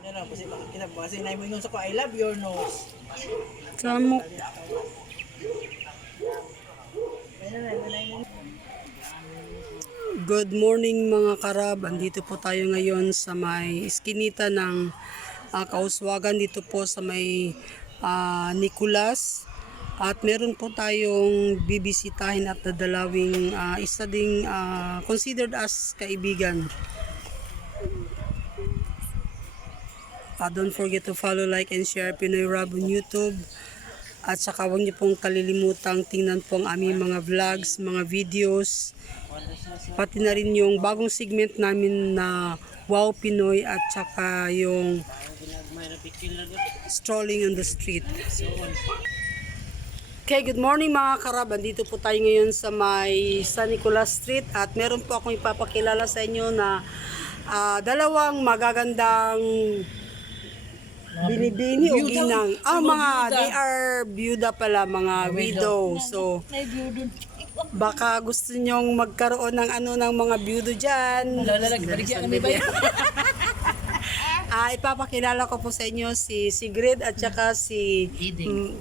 na lang kasi kita kasi na mo ingon sa ko I love your nose. Samok. Good morning mga karab. Andito po tayo ngayon sa may iskinita ng Kauswagan dito po sa may Nicolas. At meron po tayong bibisitahin at dadalawing isa ding considered as kaibigan. Don't forget to follow, like, and share Pinoy Rab on YouTube. At saka huwag niyo pong kalilimutang tingnan po ang aming mga vlogs, mga videos. Pati na rin yung bagong segment namin na Wow Pinoy at saka yung strolling on the street. Okay, good morning mga karab. Andito po tayo ngayon sa may San Nicolas Street at meron po akong ipapakilala sa inyo na dalawang magagandang binibini o ginang. They are byuda pala, mga widow. So, baka gusto nyong magkaroon ng ng mga byudo dyan. Ipapakilala ko po sa inyo si Sigrid at saka si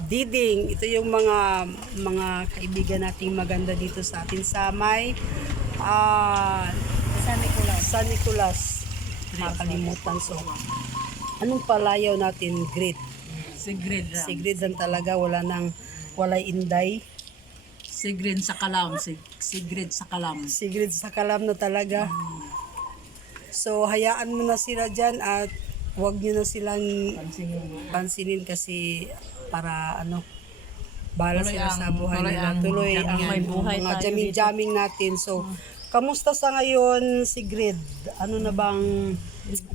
Diding. Ito yung mga kaibigan nating maganda dito sa atin sa may San Nicolas. Nakalimutan. So, anong palayaw natin? Grid. Sigrid lang. Sigrid lang talaga. Walay inday. Sigrid sa kalam. Sigrid sa kalam. Sigrid sa kalam na talaga. So, hayaan mo na sila dyan at huwag nyo na silang pansinin kasi para bahala sila sa buhay nila. Tuloy ang mga jamming natin. So, kamusta sa ngayon, Sigrid? Ano na bang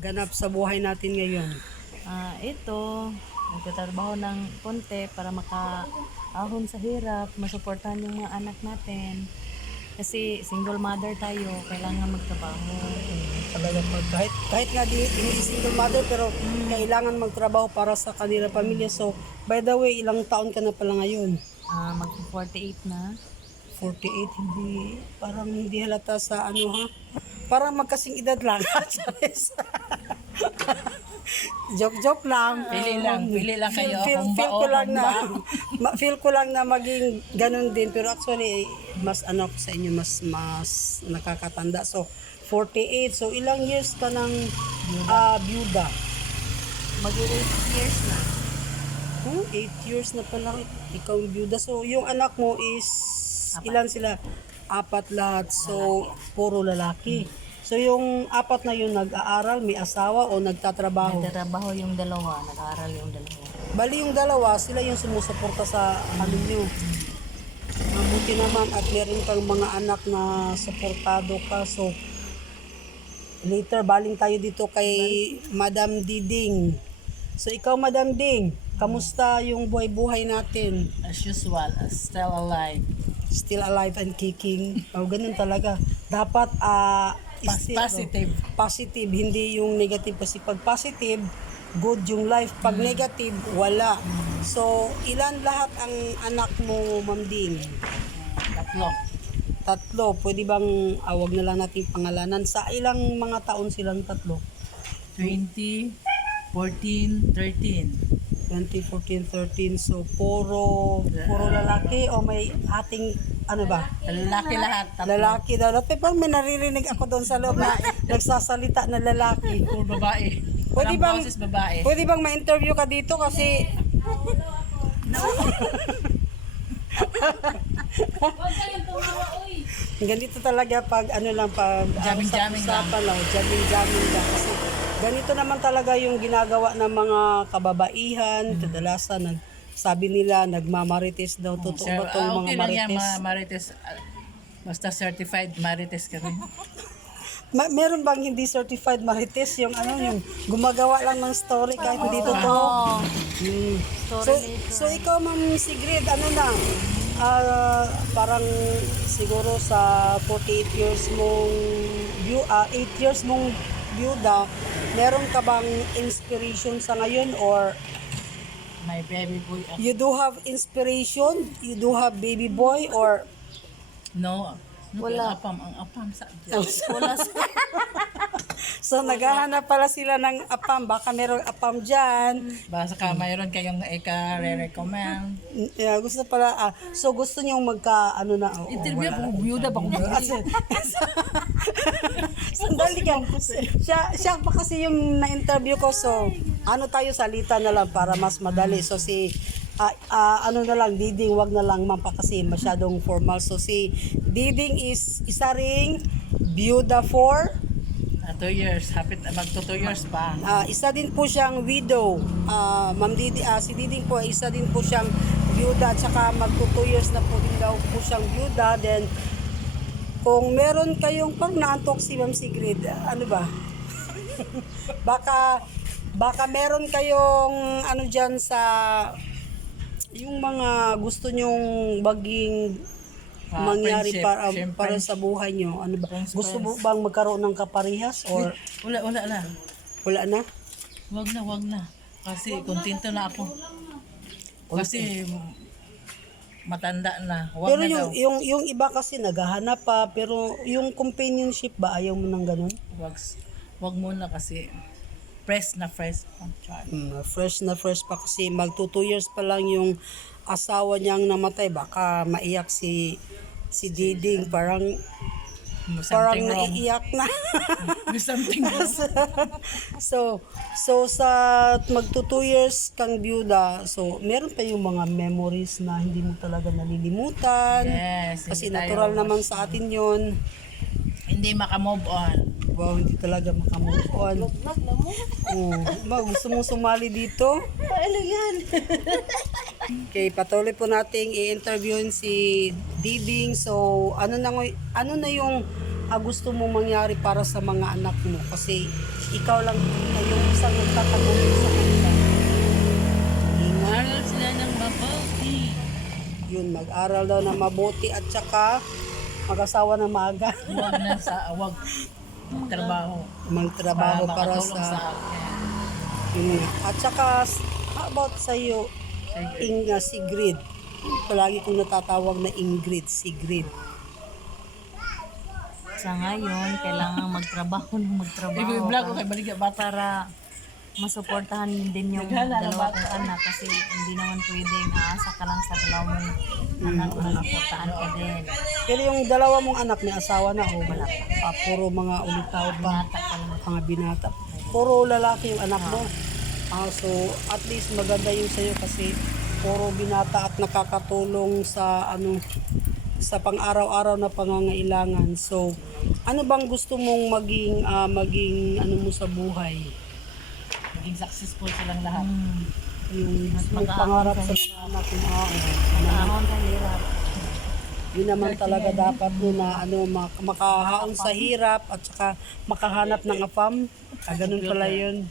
ganap sa buhay natin ngayon? Ito, nagtatrabaho ng konti para makaahon sa hirap, masuportahan yung mga anak natin. Kasi single mother tayo, kailangan magtrabaho. Talaga kahit nga hindi single mother pero kailangan magtrabaho para sa kanilang pamilya. So, by the way, ilang taon ka na pala ngayon? Mag-48 na. 48, parang hindi halata sa ha? Parang magkasing edad lang. Joke lang. Pili lang kayo. Feel ko lang na maging ganun din, pero actually mas sa inyo mas nakakatanda. So 48. So ilang years ka ng byuda? Mag-8 years na. 8 years na pala ikaw ang byuda. So yung anak mo is ilan sila? 4 lahat. So puro lalaki. So yung 4 na yun nag-aaral, may asawa o nagtatrabaho? Nagtatrabaho yung dalawa, nag-aaral yung dalawa. Bali yung dalawa, sila yung sumusuporta sa nyo. Mabuti naman at meron kang mga anak na suportado ka. So later baling tayo dito kay Madam Diding. So ikaw Madam Ding, kamusta yung buhay-buhay natin? As usual, still alive. Still alive and kicking. Ganun talaga. Dapat positive, hindi yung negative. Kasi pag positive, good yung life. Pag negative, wala. So, ilan lahat ang anak mo, Ma'am Ding? 3. 3. Pwede bang awag na lang natin pangalanan? Sa ilang mga taon silang 3? 20, 14, 13. 20, 14, 13. So, puro lalaki o may ating Lalaki lahat. Lalaki daw. Pero may naririnig ako doon sa loob na nagsasalita na lalaki. Puro babae. Pwede bang, babae. pwede bang ma-interview ka dito kasi ganito talaga pag pag Jamming lang. jamming lang kasi ganito naman talaga yung ginagawa ng mga kababaihan. Kadalasan sabi nila nagmamarites daw. Totoo ba itong mga lang yan, marites? marites. Basta certified marites kami. Meron bang hindi certified marites yung yung gumagawa lang ng story kahit hindi totoo? So ikaw Ma'am Sigrid, parang siguro sa 48 years mong 8 years mong byuda, meron ka bang inspiration sa ngayon or My baby boy. you do have inspiration? You do have baby boy or No. Wala. Ang apam sa Wala So, naghahanap pala sila ng apam. Baka merong apam dyan. Basta ka mayroon kayong ika-recommend. Yeah, gusto pala, so gusto niyong ano na, Interview ako, biyuda ba kung sandali ka. Siya pa kasi yung na-interview ko, so ano tayo, salita na lang para mas madali. So si, ano na lang, Diding, wag na lang ma'am pa kasi masyadong formal. So si Diding is isa ring biyuda for 2 years, hapit magto 2 years pa. isa din po siyang widow. Ma'am Didi, si Diding po, isa din po siyang byuda at saka magto 2 years na po din daw po siyang byuda. Then, kung meron kayong, parang naantok si Ma'am Sigrid, ano ba? baka meron kayong ano dyan sa, yung mga gusto nyong maging mangyari friendship, para sa buhay nyo. Ano ba? Gusto mo bang magkaroon ng kaparehas or Wala na. wala na? Wag na. Kasi kontento na ako. Kasi matanda na. Wag Pero na daw. yung iba kasi naghahanap pa, pero yung companionship ba, ayaw mo ng ganun? Wag muna kasi fresh na fresh. Fresh na fresh pa kasi magto 2 years pa lang yung asawa niyang namatay. Baka maiyak si Diding, parang Something wrong. naiiyak na. Something wrong. so sa magto 2 years kang byuda, so meron pa yung mga memories na hindi mo talaga nalilimutan. Yes. Kasi hindi natural tayo- naman sa atin yun. Hindi makamove on. Wow, hindi talaga makamove on. Gusto mong sumali dito? Ano yan? Okay, patuloy po nating i-interviewin si Diding. So, ano na yung gusto mong mangyari para sa mga anak mo? Kasi ikaw lang yung isang nagtatanong sa kanila. Ingaral sila ng mabuti. Yun, mag-aral daw na mabuti at saka mag-asawa na maaga. Wag trabaho. Magtrabaho para makatulong sa... akin. Yun nga. At saka, how about sa'yo, Sigrid? Palagi kong natatawag na Ingrid, Sigrid. Sa ngayon, kailangan magtrabaho I-vlog ko kay Baligya Bata. para masuportahan din yung Naghala na dalawa bata. kong anak kasi hindi naman pwedeng aasa ka lang sa dalawang anak na masuportahan ka din. Pero yung dalawa mong anak, may asawa na o wala pa? Puro mga ulitaw pa, Binata ka lang. mga binata. Puro lalaki yung anak mo. So, at least maganda yun sa'yo kasi puro binata at nakakatulong sa sa pang-araw-araw na pangangailangan. So, ano bang gusto mong maging ano mo sa buhay? Maging successful silang lahat. Yung gusto mong Mag-aaral pangarap ka. sa mga anak mo. Nakahon ka hirap. Yun naman talaga dapat mo na makahaon sa hirap at saka makahanap ng afam. Ganun pala yun.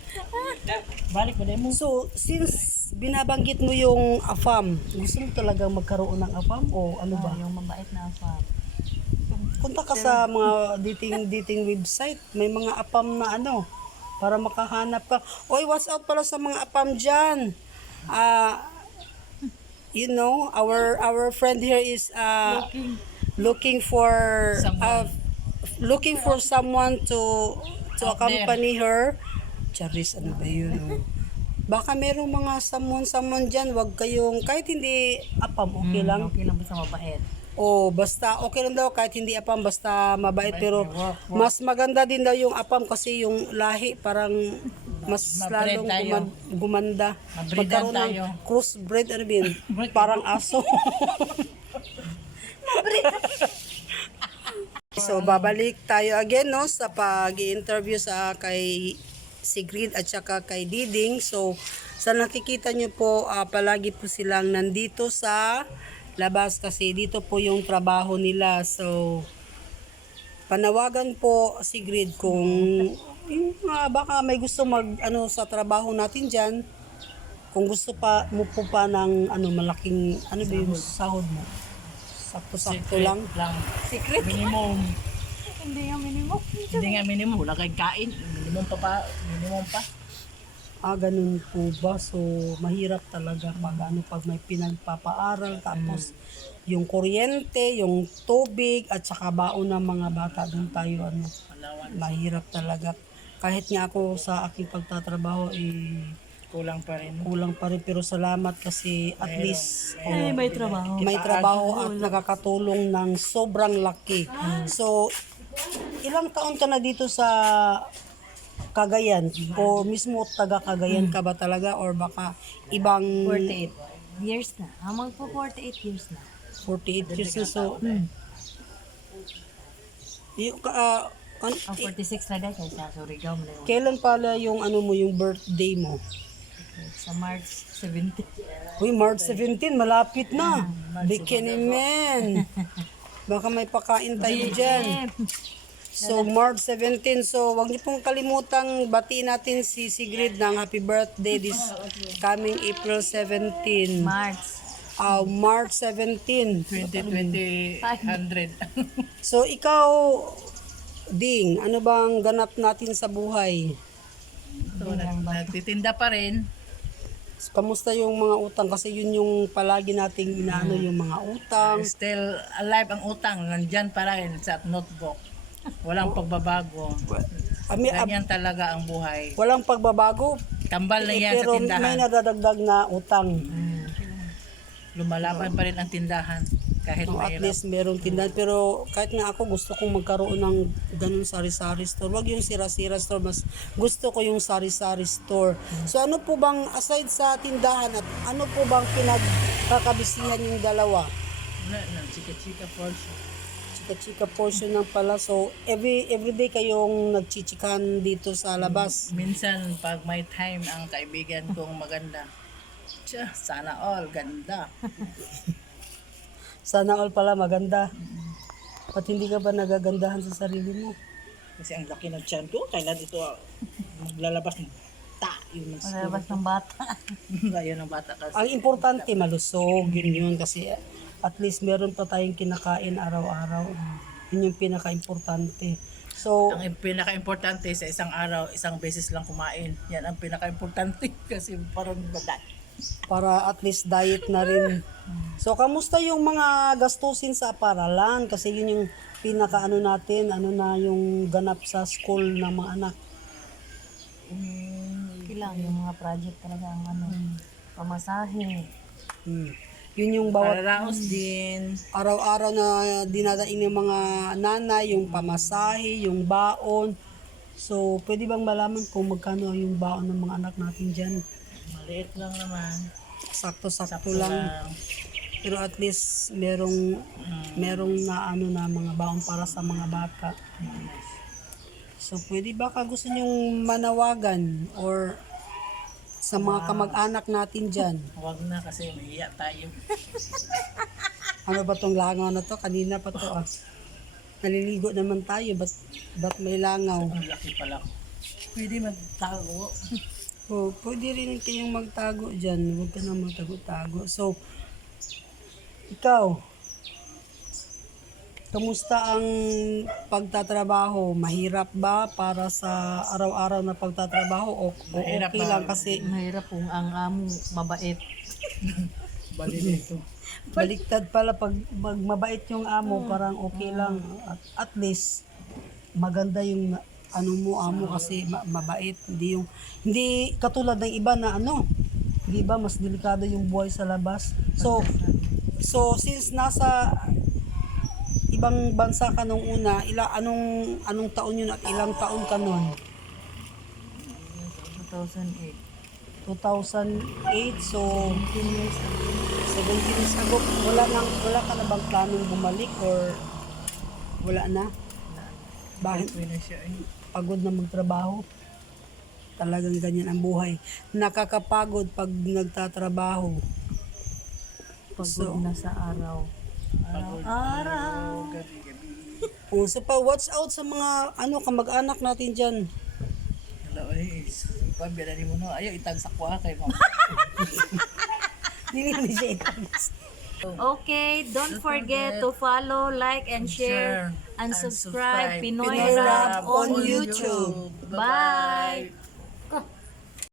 Balik ba mo? So, since binabanggit mo yung afam, gusto mo talagang magkaroon ng afam o ano ba? Yung mabait na afa. Punta ka sa mga dating website, may mga afam na para makahanap ka. Oy, watch out pala sa mga afam dyan. You know, our friend here is looking for someone to accompany her. Charis, ano ba yun? Baka merong mga someone dyan, wag kayong, kahit hindi apam, okay lang. Okay lang basta mabait. Basta okay lang daw kahit hindi apam, basta mabait. Pero mas maganda din daw yung apam kasi yung lahi parang mas Ma-breed lalong tayo. gumanda. Ma-breedan Magkaroon ng tayo. crossbreed, ano ba yun? Parang aso. So, babalik tayo again sa pag-i-interview kay Sigrid at saka kay Diding. So, sa nakikita nyo po, palagi po silang nandito sa labas kasi dito po yung trabaho nila. So, panawagan po Sigrid kung baka may gusto sa trabaho natin dyan. Kung gusto pa mo po pa ng malaking ba yung sahod mo? Sakto-sakto lang. Secret. Minimum. Hindi nga minimum. Hindi nga minimum. Wala kayong kain. Minimum pa. Ganun po ba? So, mahirap talaga pag may pinagpapaaral, tapos yung kuryente, yung tubig, at saka baon ng mga bata, doon tayo, mahirap talaga. Kahit nga ako sa aking pagtatrabaho, Kulang pa rin. kulang pa rin, pero salamat kasi at least May trabaho. may trabaho at nakakatulong ng sobrang laki. So, ilang taon ka na dito sa Cagayan? O mismo taga Cagayan ka ba talaga? Or baka ibang 48 years na. Magpo 48 years na. 48 years na? So, yung, 46 na dahil sa Surigao na yun. kailan pala yung yung birthday mo? Sa March 17. Uy, March 17, malapit na. Bikini man. Baka may pakain tayo dyan. So, March 17. So, wag niyo pong kalimutang batiin natin si Sigrid ng happy birthday this coming April 17. March 17. 2020, 100. So, ikaw, Ding, ano bang ganap natin sa buhay? So, nagtitinda pa rin. Kamusta yung mga utang? Kasi yun yung palagi nating inaano, yung mga utang. Still alive ang utang. Nandyan pa rin sa notebook. Walang pagbabago. Ganyan talaga ang buhay. Walang pagbabago, Tambal na yan sa pero may tindahan. nadadagdag na utang. Lumalaban pa rin ang tindahan. Kahit No, at mahirap. least merong tindahan. Pero kahit nga ako gusto kong magkaroon ng ganun sari-sari store. Wag yung sira-sira store. Mas gusto ko yung sari-sari store. So ano po bang, aside sa tindahan, at ano po bang pinagkakabisihan yung dalawa? Wala na, chika-chika portion. Chika-chika portion ng pala. So everyday kayong nagchichikan dito sa labas. Minsan, pag may time ang kaibigan kong maganda, Tsa, sana all, ganda. Sana all pala maganda. At hindi ka ba nagagandahan sa sarili mo? Kasi ang laki ng tiyan ko, kailan ito maglalabas ng yung mas Malabas ng bata. Ayun ang bata kasi. Ang importante, malusog. Yun kasi at least meron pa tayong kinakain araw-araw. Yun yung pinaka-importante. So, Ang pinaka-importante sa isang araw, isang beses lang kumain. Yan ang pinaka-importante kasi parang badat. para at least diet na rin. So, kamusta yung mga gastusin sa paralan? Kasi yun yung pinaka-ano natin, ano na yung ganap sa school ng mga anak. Kailangan yung mga project talaga ang pamasahe. Yun yung bawat Pararaos din. araw-araw na dinadaing ng mga nanay, yung pamasahe, yung baon. So, pwede bang malaman kung magkano yung baon ng mga anak natin dyan? Maliit lang naman. Sakto-sakto lang. Pero at least merong na na mga baon para sa mga bata. So, pwede ba gusto nyong manawagan or sa mga kamag-anak natin dyan? Huwag na kasi mahiya tayo. Ano ba tong langaw na to? Kanina pa to Naliligo naman tayo. Ba't may langaw? Ang laki pala. Pwede magtago. Pwede rin kayong magtago dyan. Huwag ka na magtago-tago. So, ikaw, kamusta ang pagtatrabaho? Mahirap ba para sa araw-araw na pagtatrabaho? O Mahirap okay lang kasi Mahirap kung ang amo mabait. Bali dito. baliktad pala pag mabait yung amo, parang okay lang. At least, maganda yung amo kasi mabait. Hindi katulad ng iba na di ba mas delikado yung buhay sa labas. So since nasa ibang bansa ka nung una, anong taon yun at ilang taon ka nun? 2008. 2008, so 10 years ago. 17 years ago. Wala ka na bang planong bumalik or wala na? Bakit? Pwede siya eh. Pagod na magtrabaho? Talagang ganyan ang buhay. Nakakapagod pag nagtatrabaho. Pagod na sa araw. Araw. So watch out sa mga kamag-anak natin dyan. Wala eh. Pabila ni mo no. Ayaw itagsakwa kay mo. Hindi naman siya itagos. Okay, don't forget to follow, like, and share, and subscribe Pinoy Pinoy Rap Rap on on YouTube. YouTube. Bye!